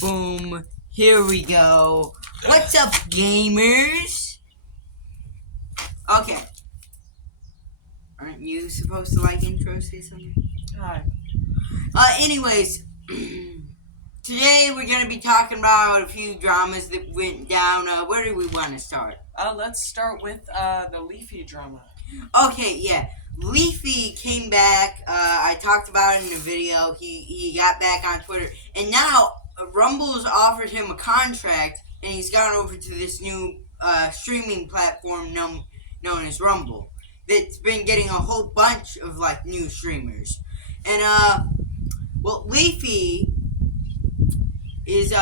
Boom. Here we go. What's up, gamers? Okay. Aren't you supposed to like intro say something? Hi. Anyways, today we're gonna be talking about a few dramas that went down. Where do we want to start? Let's start with the Leafy drama. Okay, yeah. Leafy came back. I talked about it in a video. He got back on Twitter, and now Rumble's offered him a contract, and he's gone over to this new streaming platform known as Rumble. That's been getting a whole bunch of like new streamers, and well, Leafy is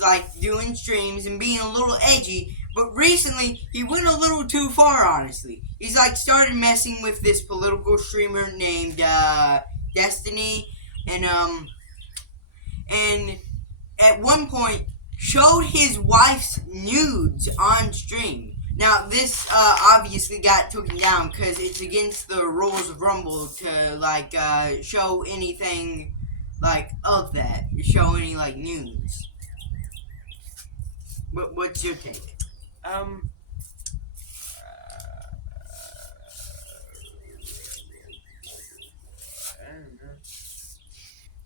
like doing streams and being a little edgy. But recently, he went a little too far, honestly. He's like started messing with this political streamer named Destiny, and at one point showed his wife's nudes on stream. Now this obviously got taken down because it's against the rules of Rumble to like show anything like of that, show any like nudes. What's your take? I don't know.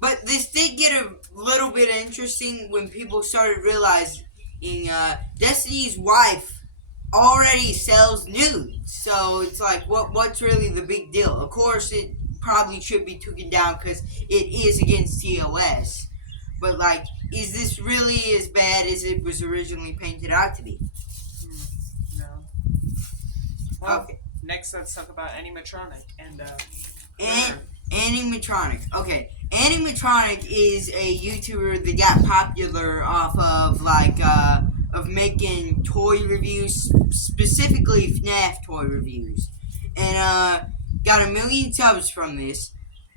But this did get a little bit interesting when people started realizing Destiny's wife already sells nudes. So it's like, what's really the big deal? Of course, it probably should be taken down because it is against TOS. But like, is this really as bad as it was originally painted out to be? No. Well, Okay. next let's talk about Animatronic and Animatronic. Okay, Animatronic is a YouTuber that got popular off of like of making toy reviews, specifically FNAF toy reviews, and got 1 million subs from this.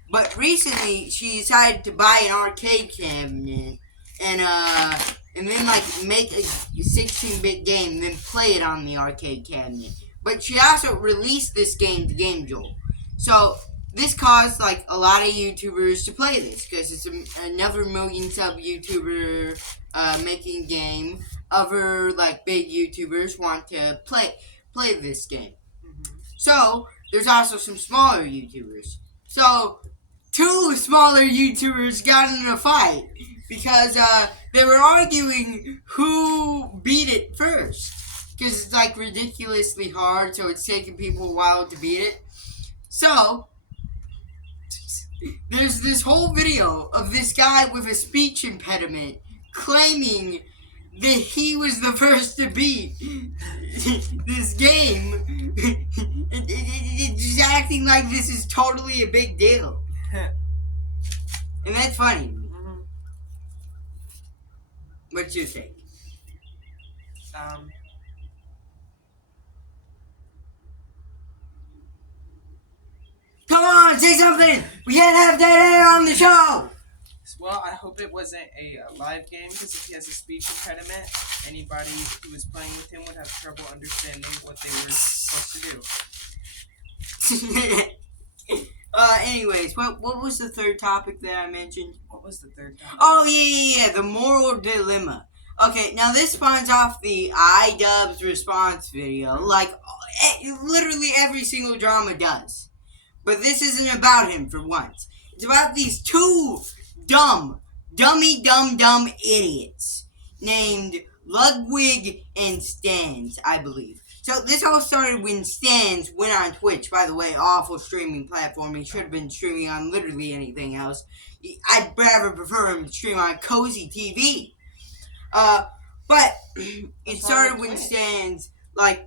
But recently, she decided to buy an arcade cabinet and then like make a 16-bit game, then play it on the arcade cabinet. But she also released this game to GameJolt. So this caused like a lot of YouTubers to play this because it's another 1 million sub YouTuber making a game. Other like big YouTubers want to play this game. So there's also some smaller YouTubers. So 2 smaller YouTubers got in a fight because they were arguing who beat it first. Because it's like ridiculously hard, so it's taking people a while to beat it. So there's this whole video of this guy with a speech impediment claiming that he was the first to beat this game. Just acting like this is totally a big deal. And that's funny. What's your take? Come on, say something! We can't have dead air on the show! Well, I hope it wasn't a live game because if he has a speech impediment, anybody who was playing with him would have trouble understanding what they were supposed to do. Anyways, what was the third topic that I mentioned? What was the third topic? Oh, yeah, the moral dilemma. Okay, now this spawns off the iDubbbz response video, like literally every single drama does. But this isn't about him for once. It's about these 2 dumb idiots named Ludwig and Stans, I believe. So this all started when Stans went on Twitch. By the way, awful streaming platform. He should have been streaming on literally anything else. I'd rather prefer him to stream on Cozy TV. But it started when Stans, like,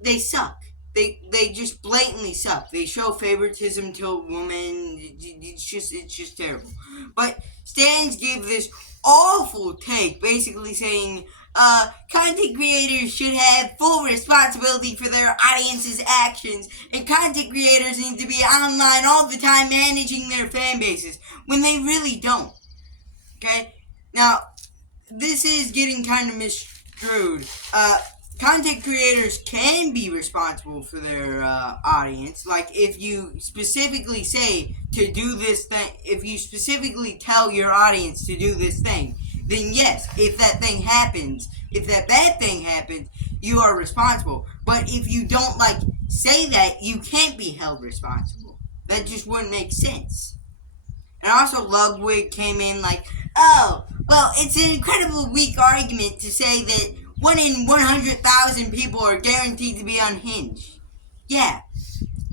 they suck. They just blatantly suck. They show favoritism to a woman. It's just terrible. But Stans gave this awful take, basically saying, content creators should have full responsibility for their audience's actions, and content creators need to be online all the time managing their fan bases, when they really don't. Okay? Now, this is getting kind of misconstrued. Content creators can be responsible for their audience. Like, if you specifically say to do this thing, if you specifically tell your audience to do this thing, then yes, if that thing happens, if that bad thing happens, you are responsible. But if you don't say that, you can't be held responsible. That just wouldn't make sense. And also Ludwig came in oh, well, it's an incredibly weak argument to say that 1 in 100,000 people are guaranteed to be unhinged. Yeah,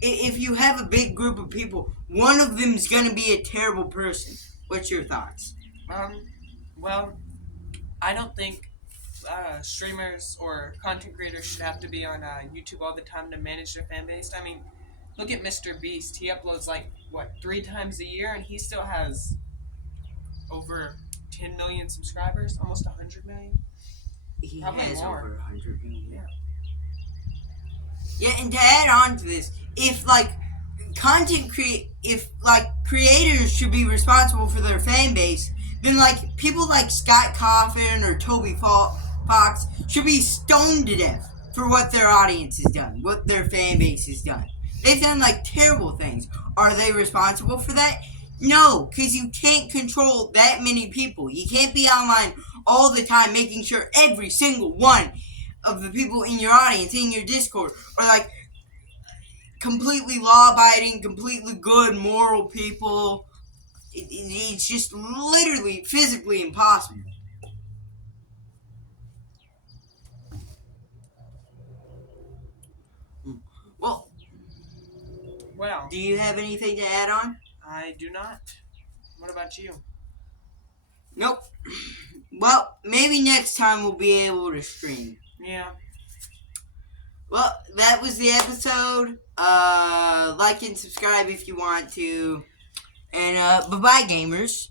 if you have a big group of people, one of them's gonna be a terrible person. What's your thoughts? Well, I don't think streamers or content creators should have to be on YouTube all the time to manage their fan base. I mean, look at Mr. Beast. He uploads 3 times a year, and he still has over 10 million subscribers, almost 100 million. He Probably has more. over 100 million. Yeah. Yeah, and to add on to this, if creators should be responsible for their fan base, then people like Scott Coffin or Toby Fox should be stoned to death for what their audience has done, what their fan base has done. They've done terrible things. Are they responsible for that? No, because you can't control that many people. You can't be online all the time making sure every single one of the people in your audience, in your Discord, are completely law-abiding, completely good, moral people. It's just literally, physically impossible. Well, do you have anything to add on? I do not. What about you? Nope. Well, maybe next time we'll be able to stream. Yeah. Well, that was the episode. Like and subscribe if you want to. And, bye-bye, gamers.